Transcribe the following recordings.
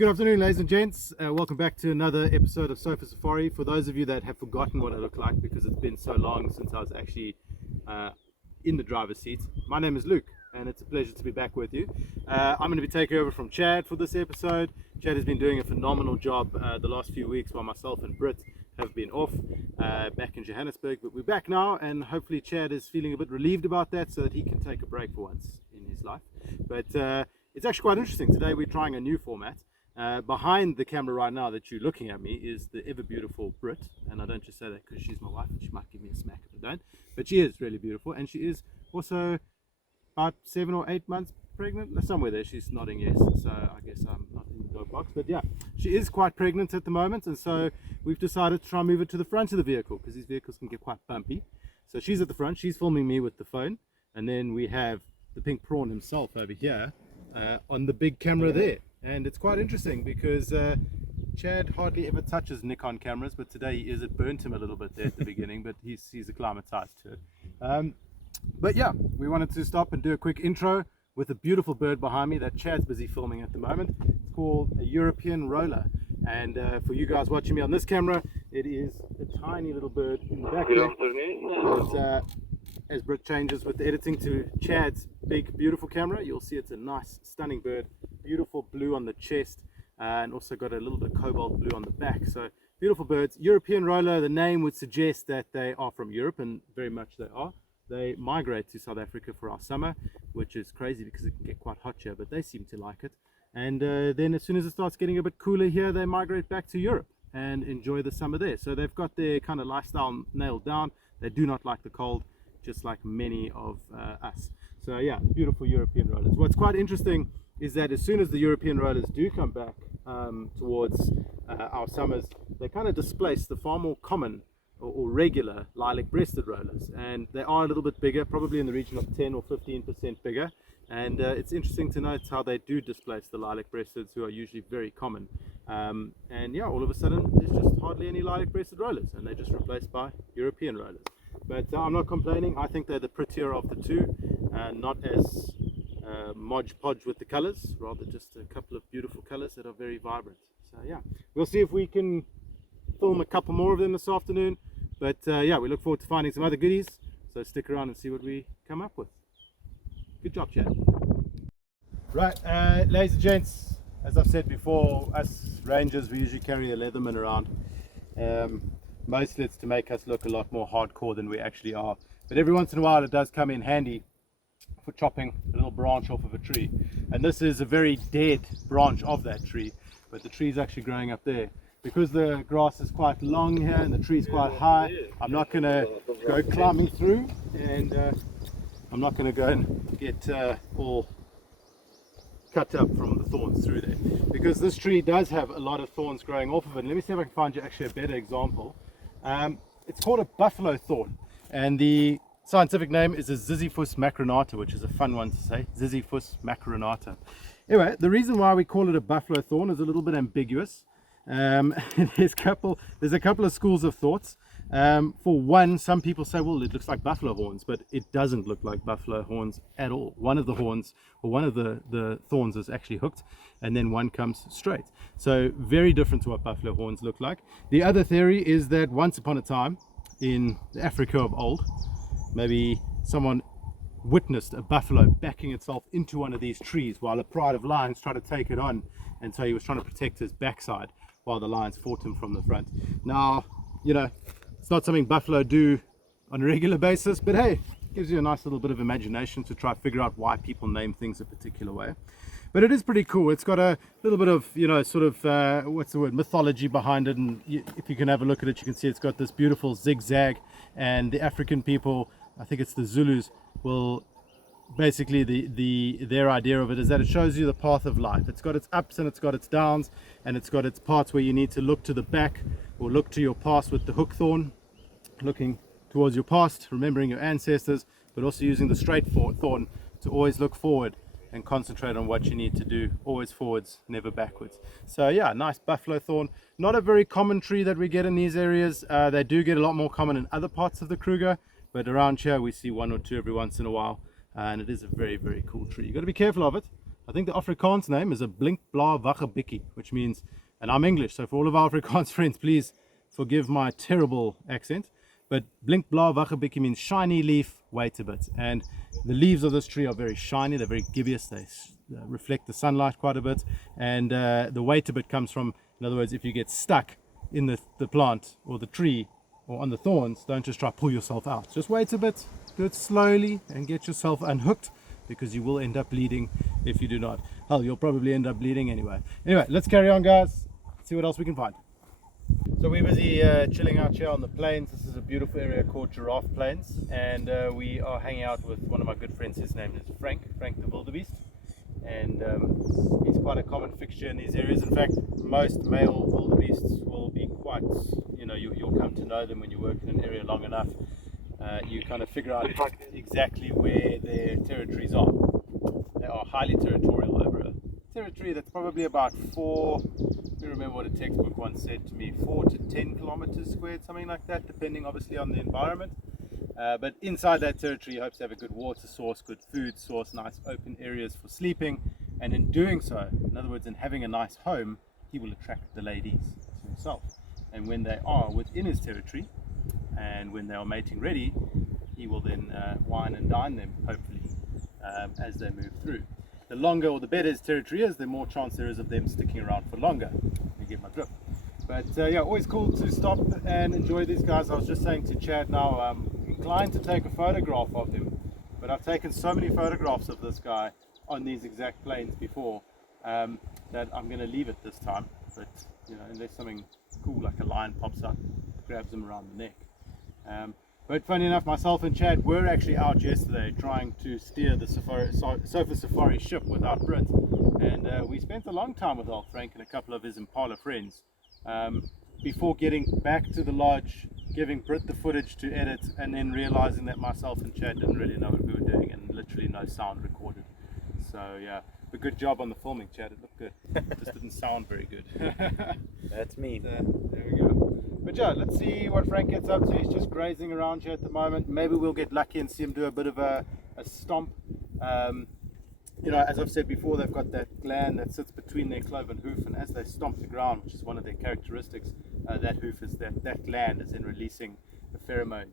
Good afternoon, ladies and gents. Welcome back to another episode of Sofa Safari. For those of you that have forgotten what I look like because it's been so long since I was actually in the driver's seat, my name is Luke and it's a pleasure to be back with you. I'm going to be taking over from Chad for this episode. Chad has been doing a phenomenal job the last few weeks while myself and Britt have been off back in Johannesburg, but we're back now and hopefully Chad is feeling a bit relieved about that so that he can take a break for once in his life. But it's actually quite interesting. Today we're trying a new format. Behind the camera right now that you're looking at me is the ever beautiful Brit, and I don't just say that because she's my wife and she might give me a smack if I don't, but she is really beautiful, and she is also about 7 or 8 months pregnant, somewhere there. She's nodding yes, so I guess I'm not in the dog box, but yeah, she is quite pregnant at the moment, and so we've decided to try and move her to the front of the vehicle because these vehicles can get quite bumpy. So she's at the front, she's filming me with the phone, and then we have the pink prawn himself over here on the big camera there. And it's quite interesting because Chad hardly ever touches Nikon cameras, but today it burnt him a little bit there at the beginning, but he's acclimatized to it. But yeah, we wanted to stop and do a quick intro with a beautiful bird behind me that Chad's busy filming at the moment. It's called a European roller, and for you guys watching me on this camera, it is a tiny little bird in the back there. As Britt changes with the editing to Chad's big beautiful camera, you'll see it's a nice stunning bird, beautiful blue on the chest, and also got a little bit of cobalt blue on the back. So beautiful birds. European roller, the name would suggest that they are from Europe, and very much they are. They migrate to South Africa for our summer, which is crazy because it can get quite hot here, but they seem to like it. And then as soon as it starts getting a bit cooler here, they migrate back to Europe and enjoy the summer there. So they've got their kind of lifestyle nailed down. They do not like the cold, just like many of us. So yeah, beautiful European rollers. What's quite interesting is that as soon as the European rollers do come back towards our summers, they kind of displace the far more common or regular lilac-breasted rollers, and they are a little bit bigger, probably in the region of 10 or 15% bigger. And it's interesting to note how they do displace the lilac-breasteds, who are usually very common. And yeah, all of a sudden there's just hardly any lilac-breasted rollers, and they're just replaced by European rollers. But I'm not complaining. I think they're the prettier of the two, not as modge podge with the colors, rather just a couple of beautiful colors that are very vibrant. So yeah, we'll see if we can film a couple more of them this afternoon, but yeah, we look forward to finding some other goodies, so stick around and see what we come up with. Good job, Chad. Right, ladies and gents, as I've said before, us rangers, we usually carry a Leatherman around. Mostly it's to make us look a lot more hardcore than we actually are, but every once in a while it does come in handy for chopping a little branch off of a tree. And this is a very dead branch of that tree, but the tree is actually growing up there. Because the grass is quite long here and the tree is quite high, I'm not going to go climbing through, and I'm not going to go and get all cut up from the thorns through there, because this tree does have a lot of thorns growing off of it. Let me see if I can find you actually a better example. It's called a buffalo thorn, and the scientific name is a Ziziphus macronata, which is a fun one to say, Ziziphus macronata. Anyway, the reason why we call it a buffalo thorn is a little bit ambiguous. There's a couple of schools of thoughts. For one, some people say, well, it looks like buffalo horns, but it doesn't look like buffalo horns at all. One of the horns, or one of the thorns, is actually hooked, and then one comes straight. So very different to what buffalo horns look like. The other theory is that once upon a time in Africa of old, maybe someone witnessed a buffalo backing itself into one of these trees while a pride of lions tried to take it on, and so he was trying to protect his backside while the lions fought him from the front. Now, you know, it's not something buffalo do on a regular basis, but hey, it gives you a nice little bit of imagination to try to figure out why people name things a particular way. But it is pretty cool. It's got a little bit of, you know, sort of what's the word, mythology behind it, and if you can have a look at it, you can see it's got this beautiful zigzag, and the African people, I think it's the Zulus, will basically their idea of it is that it shows you the path of life. It's got its ups and it's got its downs, and it's got its parts where you need to look to the back or look to your past with the hook thorn, looking towards your past, remembering your ancestors, but also using the straight thorn to always look forward and concentrate on what you need to do, always forwards, never backwards. So yeah, nice buffalo thorn. Not a very common tree that we get in these areas. They do get a lot more common in other parts of the Kruger, but around here we see one or two every once in a while, and it is a very, very cool tree. You've got to be careful of it. I think the Afrikaans name is a blinkblauwige, which means, and I'm English, so for all of our Afrikaans friends, please forgive my terrible accent, but blinkblauwige means shiny leaf, wait a bit. And the leaves of this tree are very shiny, they're very gibbous, they reflect the sunlight quite a bit, and the wait a bit comes from, in other words, if you get stuck in the plant or the tree or on the thorns, don't just try to pull yourself out. Just wait a bit, do it slowly and get yourself unhooked, because you will end up bleeding if you do not. Hell, you'll probably end up bleeding anyway. Anyway, let's carry on, guys. See what else we can find. So we're busy chilling out here on the plains. This is a beautiful area called Giraffe Plains, and we are hanging out with one of my good friends. His name is Frank the Wildebeest, and he's quite a common fixture in these areas. In fact, most male wildebeests will be quite, you'll come to know them when you work in an area long enough. You kind of figure out exactly where their territories are. They are highly territorial over a territory that's probably about I remember what a textbook once said to me, 4 to 10 kilometers squared, something like that, depending obviously on the environment. But inside that territory, he hopes to have a good water source, good food source, nice open areas for sleeping. And in doing so, in other words, in having a nice home, he will attract the ladies to himself. And when they are within his territory, and when they are mating ready, he will then wine and dine them, hopefully, as they move through. The longer or the better his territory is, the more chance there is of them sticking around for longer. You get my drift. But yeah, always cool to stop and enjoy these guys. I was just saying to Chad now, I'm inclined to take a photograph of him, but I've taken so many photographs of this guy on these exact plains before that I'm going to leave it this time. But unless something cool like a lion pops up, grabs him around the neck. But funny enough, myself and Chad were actually out yesterday trying to steer the Sofa Safari ship without Brit, and we spent a long time with old Frank and a couple of his Impala friends before getting back to the lodge, giving Brit the footage to edit, and then realizing that myself and Chad didn't really know what we were doing and literally no sound recorded. So yeah, but good job on the filming, Chad. It looked good. It just didn't sound very good. That's me. There we go. But yeah, let's see what Frank gets up to. He's just grazing around here at the moment. Maybe we'll get lucky and see him do a bit of a stomp. As I've said before, they've got that gland that sits between their cloven hoof, and as they stomp the ground, which is one of their characteristics, that gland is then releasing a pheromone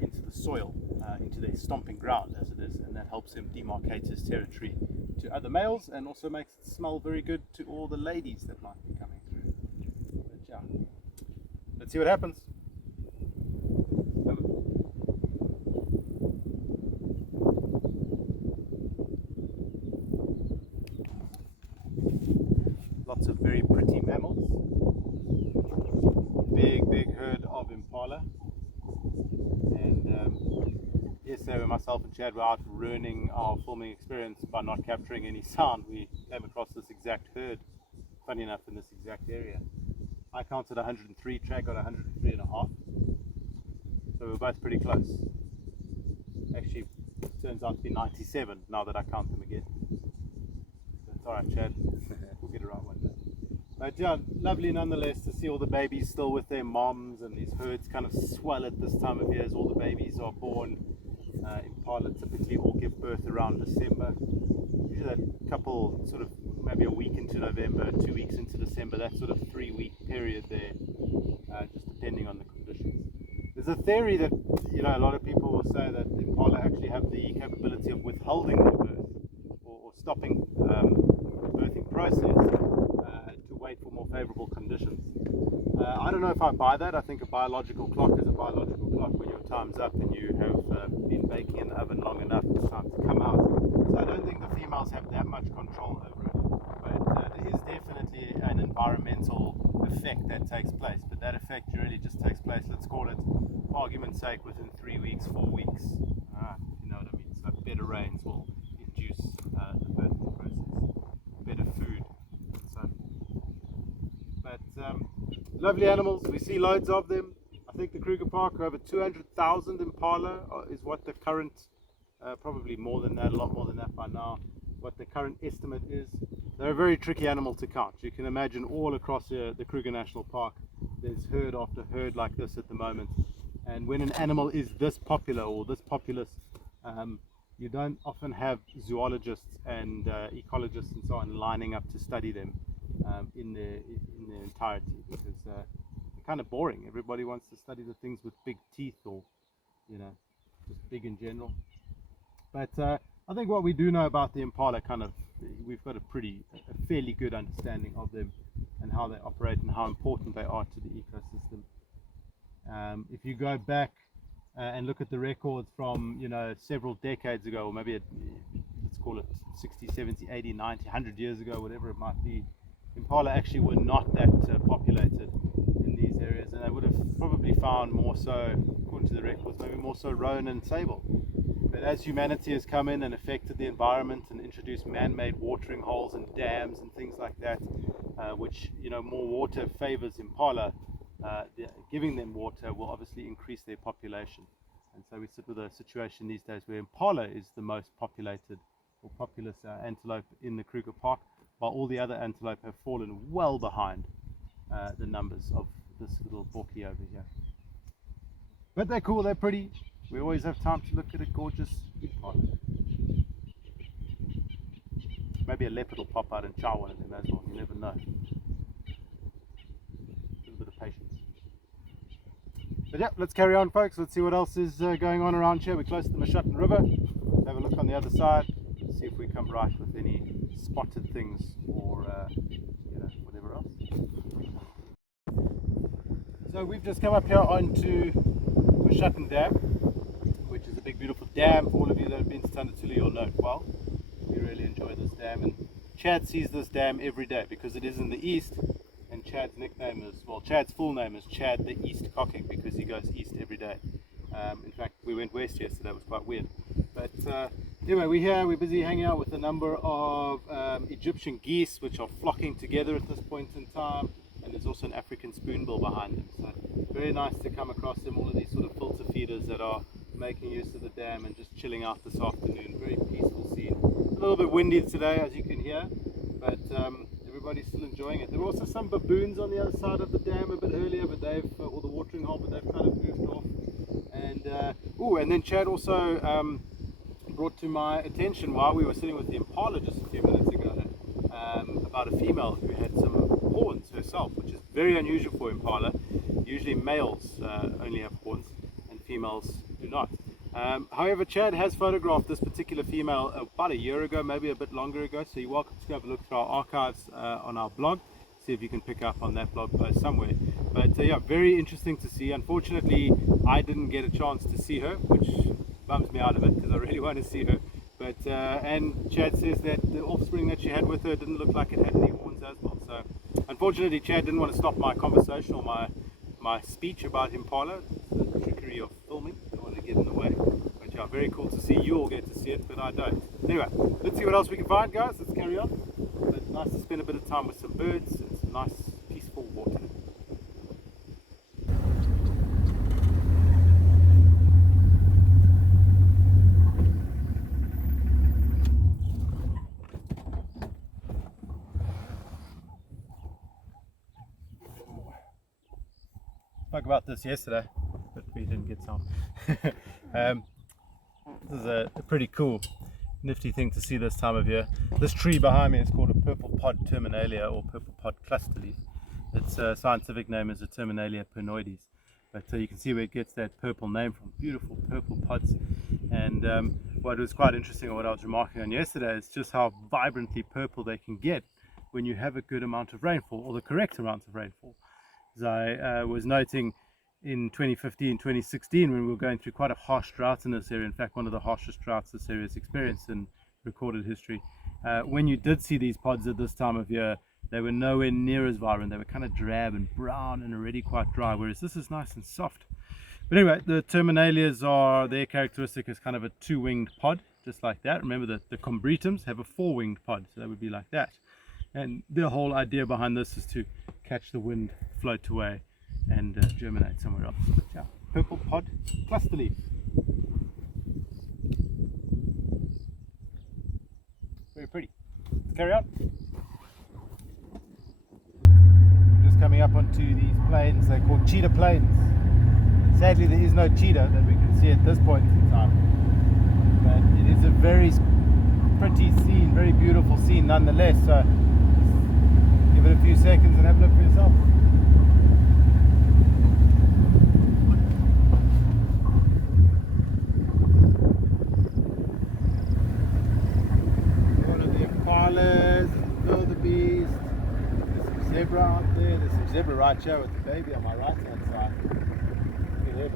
into the soil, into their stomping ground as it is, and that helps him demarcate his territory to other males and also makes it smell very good to all the ladies that might be coming through. But yeah, let's see what happens. Lots of very pretty mammals. Big herd of Impala. And yesterday when myself and Chad were out ruining our filming experience by not capturing any sound, we came across this exact herd, funny enough, in this exact area. I counted 103, Chad got 103 and a half. So we're both pretty close. Actually, it turns out to be 97 now that I count them again. So it's alright, Chad. We'll get it right one day. But yeah, lovely nonetheless to see all the babies still with their moms, and these herds kind of swell at this time of year as all the babies are born. Impala typically all give birth around December. Usually a couple, sort of maybe a week into November, 2 weeks into December, that sort of 3-week period there, just depending on the conditions. There's a theory that, a lot of people will say that Impala actually have the capability of withholding the birth or stopping the birthing process to wait for more favorable conditions. I don't know if I buy that. I think a biological clock is a biological clock. When your time's up and you have been baking in the oven long enough, it's time to come out. So I don't think the females have that much control over it. But there is definitely an environmental effect that takes place. But that effect really just takes place, let's call it, for argument's sake, within 3 weeks, 4 weeks. If you know what I mean. So better rains will induce the birthing process. Better food. Lovely animals, we see loads of them. I think the Kruger Park, over 200,000 Impala is what the current, probably more than that, a lot more than that by now, what the current estimate is. They're a very tricky animal to count. You can imagine all across the Kruger National Park, there's herd after herd like this at the moment. And when an animal is this popular or this populous, you don't often have zoologists and ecologists and so on lining up to study them in their entirety, because they're kind of boring. Everybody wants to study the things with big teeth, or just big in general. But I think what we do know about the impala, we've got a fairly good understanding of them and how they operate and how important they are to the ecosystem. If you go back and look at the records from several decades ago, or maybe let's call it 60, 70, 80, 90, 100 years ago, whatever it might be, impala actually were not that populated in these areas, and they would have probably found more so, according to the records, maybe more so roan and sable. But as humanity has come in and affected the environment and introduced man-made watering holes and dams and things like that, which more water favors impala, giving them water will obviously increase their population. And so we sit with a situation these days where impala is the most populated or populous antelope in the Kruger Park, while all the other antelope have fallen well behind the numbers of this little borky over here. But they're cool, they're pretty. We always have time to look at a gorgeous impala. Maybe a leopard will pop out and chow one of them as well, you never know. A little bit of patience. But yeah, let's carry on, folks. Let's see what else is going on around here. We're close to the Shuttle River. Let's have a look on the other side, see if we come right with any spotted things or whatever else. So we've just come up here onto the Shuttle Dam, which is a big beautiful dam. For all of you that have been to Tandetulu, you'll know it well. We really enjoy this dam, and Chad sees this dam every day because it is in the east, and Chad's full name is Chad the East Cockig, because he goes east every day. In fact, we went west yesterday. It was quite weird. But anyway, we're busy hanging out with a number of Egyptian geese, which are flocking together at this point in time, and there's also an African spoonbill behind them. So very nice to come across them, all of these sort of filter feeders that are making use of the dam and just chilling out this afternoon. Very peaceful scene. A little bit windy today, as you can hear, but everybody's still enjoying it. There were also some baboons on the other side of the dam a bit earlier, but or the watering hole, but they've kind of moved off. And and then Chad also brought to my attention while we were sitting with the impala just a few minutes ago about a female who had some horns herself, which is very unusual for impala. Usually males only have horns and females do not. However, Chad has photographed this particular female about a year ago, maybe a bit longer ago, so you're welcome to go have a look through our archives on our blog, see if you can pick up on that blog post somewhere. But yeah, very interesting to see. Unfortunately, I didn't get a chance to see her, which bums me out of it because I really want to see her. But and Chad says that the offspring that she had with her didn't look like it had any horns as well. So unfortunately, Chad didn't want to stop my conversation or my speech about impala. It's the trickery of filming. Don't want to get in the way. But yeah, very cool to see. You all get to see it, but I don't. Anyway, let's see what else we can find, guys. Let's carry on. But it's nice to spend a bit of time with some birds and some nice peaceful water. Spoke about this yesterday, but we didn't get some. This is a pretty cool, nifty thing to see this time of year. This tree behind me is called a purple pod terminalia, or purple pod cluster leaf. Its scientific name is a Terminalia pernoides, but you can see where it gets that purple name from. Beautiful purple pods. And what was quite interesting, or what I was remarking on yesterday, is just how vibrantly purple they can get when you have a good amount of rainfall, or the correct amount of rainfall. As I was noting in 2015, 2016, when we were going through quite a harsh drought in this area, in fact one of the harshest droughts this area has experienced in recorded history, when you did see these pods at this time of year, they were nowhere near as vibrant. They were kind of drab and brown and already quite dry, whereas this is nice and soft. But anyway, the terminalias are, their characteristic is kind of a two-winged pod, just like that. Remember that the combretums have a four-winged pod, so that would be like that. And the whole idea behind this is to catch the wind, float away, and germinate somewhere else. But yeah, purple pod cluster leaf. Very pretty. Let's carry on. Just coming up onto these plains. They're called Cheetah Plains. Sadly, there is no cheetah that we can see at this point in time. But it is a very pretty scene, very beautiful scene nonetheless. So give it a few seconds and have a look for yourself. One of the Impalas, Wildebeest. There's some zebra out there. There's some zebra right here with the baby on my right hand side. Look at him.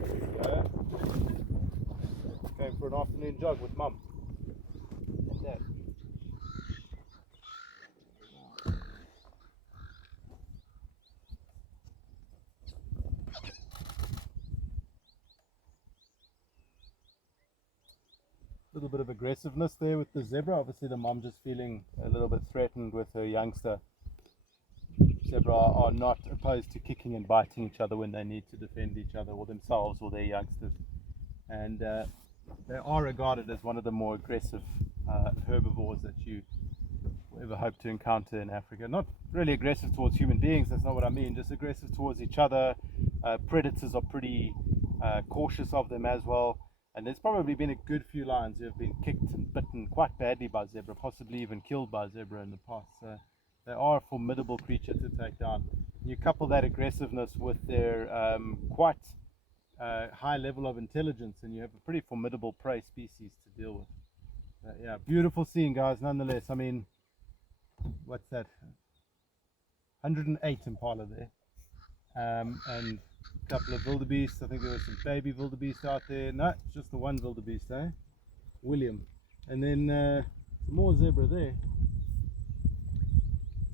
There you go. Going for an afternoon jog with mum and dad. A little bit of aggressiveness there with the zebra. Obviously the mum just feeling a little bit threatened with her youngster. Zebra are not opposed to kicking and biting each other when they need to defend each other or themselves or their youngsters. And they are regarded as one of the more aggressive herbivores that you will ever hope to encounter in Africa. Not really aggressive towards human beings, that's not what I mean, just aggressive towards each other. Predators are pretty cautious of them as well. And there's probably been a good few lions who have been kicked and bitten quite badly by zebra, possibly even killed by zebra in the past. So they are a formidable creature to take down. You couple that aggressiveness with their quite high level of intelligence and you have a pretty formidable prey species to deal with. Yeah, beautiful scene, guys, nonetheless. I mean, what's that? 108 Impala there. And a couple of wildebeest. I think there was some baby wildebeest out there. No, just the one wildebeest, eh? William. And then some more zebra there.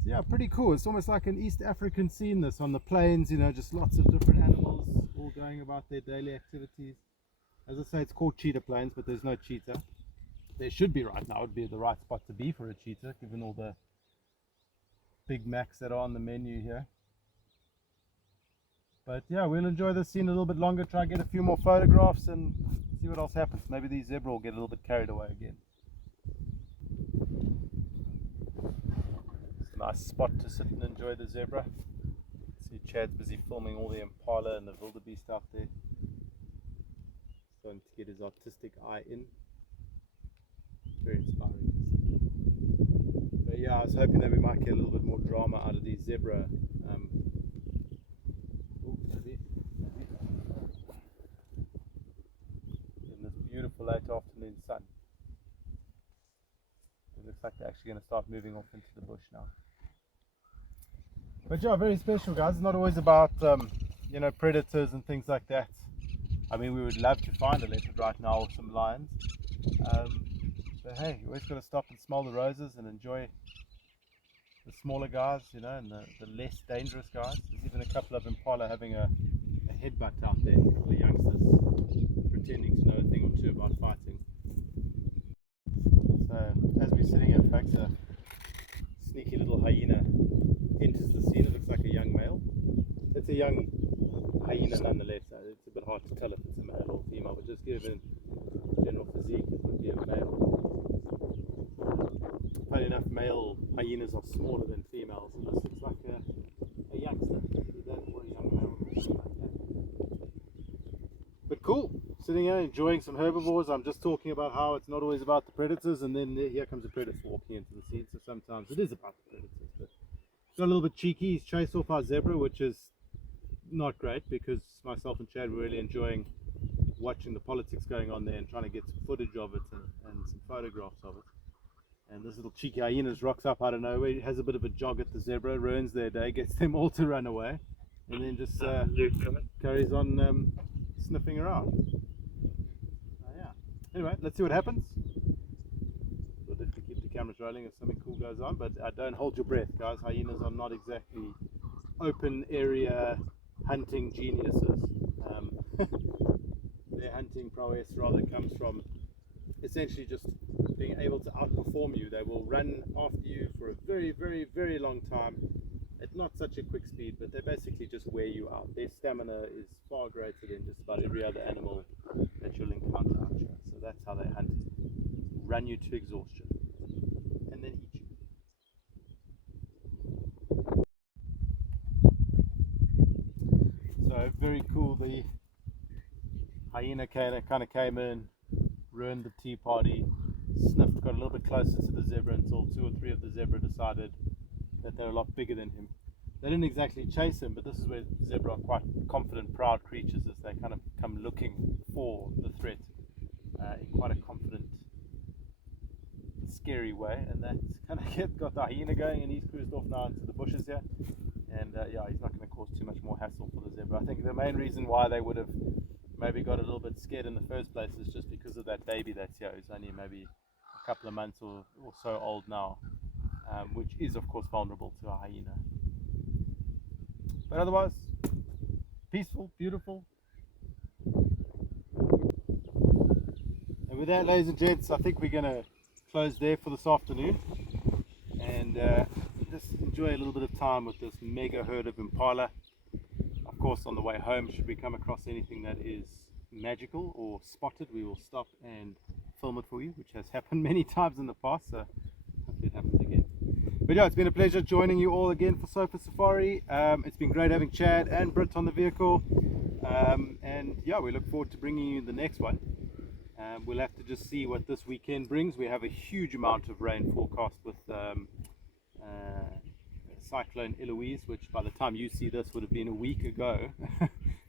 So yeah, pretty cool. It's almost like an East African scene, this on the plains, you know, just lots of different animals all going about their daily activities. As I say, it's called cheetah plains, but there's no cheetah. There should be right now. It would be the right spot to be for a cheetah, given all the Big Macs that are on the menu here. But yeah, we'll enjoy this scene a little bit longer, try and get a few more photographs and see what else happens. Maybe these zebra will get a little bit carried away again. It's a nice spot to sit and enjoy the zebra. See Chad's busy filming all the Impala and the wildebeest out there. Starting to get his artistic eye in. Very inspiring to see. But yeah, I was hoping that we might get a little bit more drama out of these zebra. In this beautiful late afternoon sun. It looks like they're actually going to start moving off into the bush now. But yeah, very special, guys. It's not always about you know, predators and things like that. I mean, we would love to find a leopard right now or some lions. But hey, you always got to stop and smell the roses and enjoy the smaller guys, you know, and the less dangerous guys. There's even a couple of Impala having a headbutt out there, a couple of youngsters pretending to know a thing or two about fighting. So as we're sitting here, folks, a sneaky little hyena enters the scene. It looks like a young male. It's a young hyena nonetheless. It's a bit hard to tell if it's a male or female, but just given general physique, it would be a male. Funny enough, male hyenas are smaller than females, and this looks like a youngster, either that or a young male or something like that. But cool, sitting here enjoying some herbivores. I'm just talking about how it's not always about the predators, and then here comes a predator walking into the scene, so sometimes it is about the predators. But got a little bit cheeky. He's chased off our zebra, which is not great because myself and Chad were really enjoying watching the politics going on there and trying to get some footage of it and some photographs of it. And this little cheeky hyena rocks up out of nowhere. He has a bit of a jog at the zebra, ruins their day, gets them all to run away, and then just carries on sniffing around. Yeah. Anyway, let's see what happens. We'll definitely keep the cameras rolling if something cool goes on, but don't hold your breath, guys. Hyenas are not exactly open area hunting geniuses. Their hunting prowess rather comes from essentially just being able to outperform you. They will run after you for a very, very, very long time at not such a quick speed, but they basically just wear you out. Their stamina is far greater than just about every other animal that you'll encounter out here. So that's how they hunt. Run you to exhaustion and then eat you. So very cool. The hyena kind of came in, ruined the tea party, sniffed, got a little bit closer to the zebra until 2 or 3 of the zebra decided that they're a lot bigger than him. They didn't exactly chase him, but this is where zebra are quite confident, proud creatures, as they kind of come looking for the threat in quite a confident, scary way. And that kind of got the hyena going, and he's cruised off now into the bushes here. And yeah, he's not going to cause too much more hassle for the zebra. I think the main reason why they would have maybe got a little bit scared in the first place is just because of that baby that's here, who's only maybe a couple of months or so old now, which is of course vulnerable to a hyena. But otherwise, peaceful, beautiful. And with that, ladies and gents, I think we're going to close there for this afternoon and just enjoy a little bit of time with this mega herd of impala. Of course, on the way home, should we come across anything that is magical or spotted, we will stop and film it for you, which has happened many times in the past, so hopefully it happens again. But yeah, it's been a pleasure joining you all again for Sofa Safari. It's been great having Chad and Britt on the vehicle, and yeah, we look forward to bringing you the next one. We'll have to just see what this weekend brings. We have a huge amount of rain forecast with Cyclone Eloise, which by the time you see this would have been a week ago.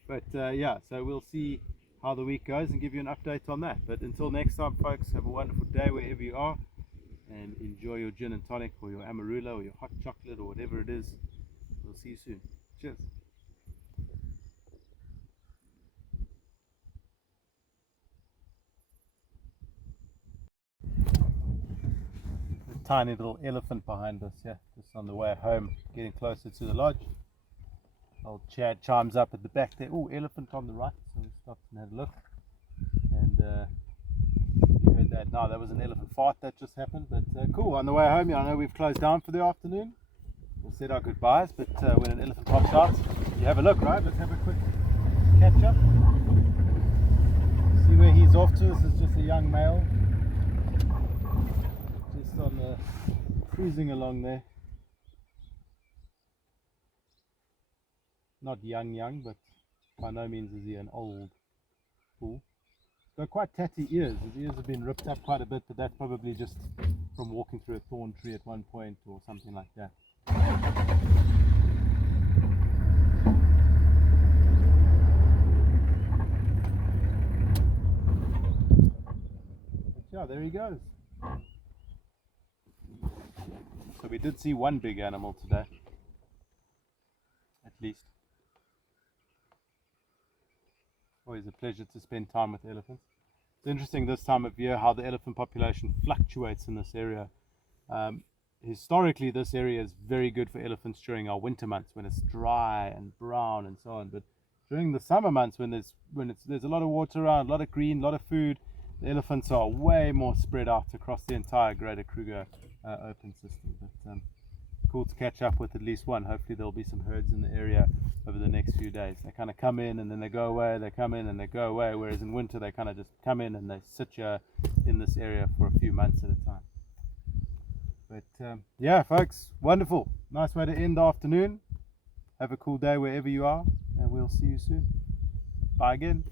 But yeah, so we'll see how the week goes and give you an update on that. But until next time, folks, have a wonderful day wherever you are, and enjoy your gin and tonic or your amarula or your hot chocolate or whatever it is. We'll see you soon. Cheers. A tiny little elephant behind us, yeah, just on the way home, getting closer to the lodge. Old Chad chimes up at the back there. Oh, elephant on the right. So we stopped and had a look. And you heard that. No, that was an elephant fart that just happened. But cool. On the way home, I know we've closed down for the afternoon. We'll said our goodbyes. But when an elephant pops out, you have a look, right? Let's have a quick catch up. See where he's off to. This is just a young male. Just on the cruising along there. Not young, but by no means is he an old bull. Got quite tatty ears. His ears have been ripped up quite a bit, but that's probably just from walking through a thorn tree at one point or something like that. But yeah, there he goes. So we did see one big animal today, at least. Always a pleasure to spend time with elephants. It's interesting this time of year how the elephant population fluctuates in this area. Historically, this area is very good for elephants during our winter months when it's dry and brown and so on. But during the summer months when there's a lot of water around, a lot of green, a lot of food, the elephants are way more spread out across the entire Greater Kruger open system. But cool to catch up with at least one. Hopefully there'll be some herds in the area over the next few days. They kind of come in and then they go away, they come in and they go away, whereas in winter they kind of just come in and they sit here in this area for a few months at a time. But yeah, folks, wonderful. Nice way to end the afternoon. Have a cool day wherever you are, and we'll see you soon. Bye again.